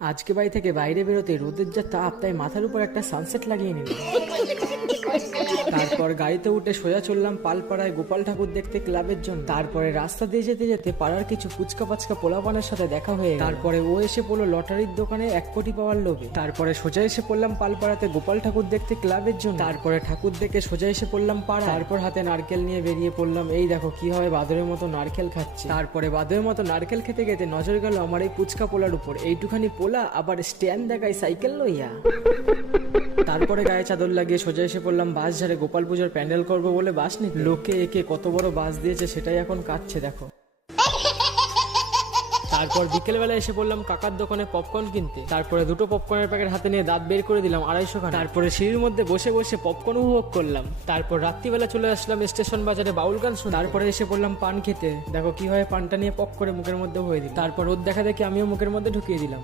আজকে বাড়ি থেকে বাইরে বেরোতে রোদের যা তাপ, তাই মাথার উপর একটা সানসেট লাগিয়ে নিলাম। তারপর গাড়িতে উঠে সোজা চললাম পালপাড়ায় গোপাল ঠাকুর দেখতে ক্লাবের জন্য। তারপরে রাস্তা দিয়ে যেতে যেতে পাড়ার কিছু ফুচকা পাচকা পোলাপানের সাথে দেখা হয়ে গেল। তারপরে ও এসে পড়লো লটারির দোকানে 1 কোটি পাওয়ার লোভে। তারপরে সোজা এসে পড়লাম পালপাড়াতে গোপাল ঠাকুর দেখতে ক্লাবের জন্য। তারপরে ঠাকুর দেখে সোজা এসে পড়লাম পাড়া। তারপর হাতে নারকেল নিয়ে বেরিয়ে পড়লাম। এই দেখো কিভাবে বাদরের মতো নারকেল খাচ্ছে। তারপরে বাদরের মতো নারকেল খেতে খেতে নজর গেল আমার এই ফুচকা পোলার উপর। এইটুখানি পোলা আবার স্ট্যান্ড দেখায় সাইকেল লইয়া। তারপরে গায়ে চাদর লাগিয়ে সোজা এসে পড়লাম বাস ঝাড়ে গোপাল পুজোর প্যান্ডেল করবো বলে বাস নিতে। লোকে একে কত বড় বাস দিয়েছে সেটাই এখন কাটছে দেখো। তারপর বিকেলবেলা এসে পড়লাম কাকার দোকানে পপকর্ন কিনতে। তারপরে 2টো পপকর্নের প্যাকেট হাতে নিয়ে দাঁত বের করে দিলাম 250 খানা। তারপরে সিঁড়ির মধ্যে বসে বসে পপকর্ন উপভোগ করলাম। তারপর রাত্রিবেলা চলে আসলাম স্টেশন বাজারে বাউল গান শুনতে। তারপরে এসে পড়লাম পান খেতে। দেখো কিভাবে পানটা নিয়ে পপ করে মুখের মধ্যে হয়ে দিল। তারপর ওর দেখা দেখে আমিও মুখের মধ্যে ঢুকিয়ে দিলাম।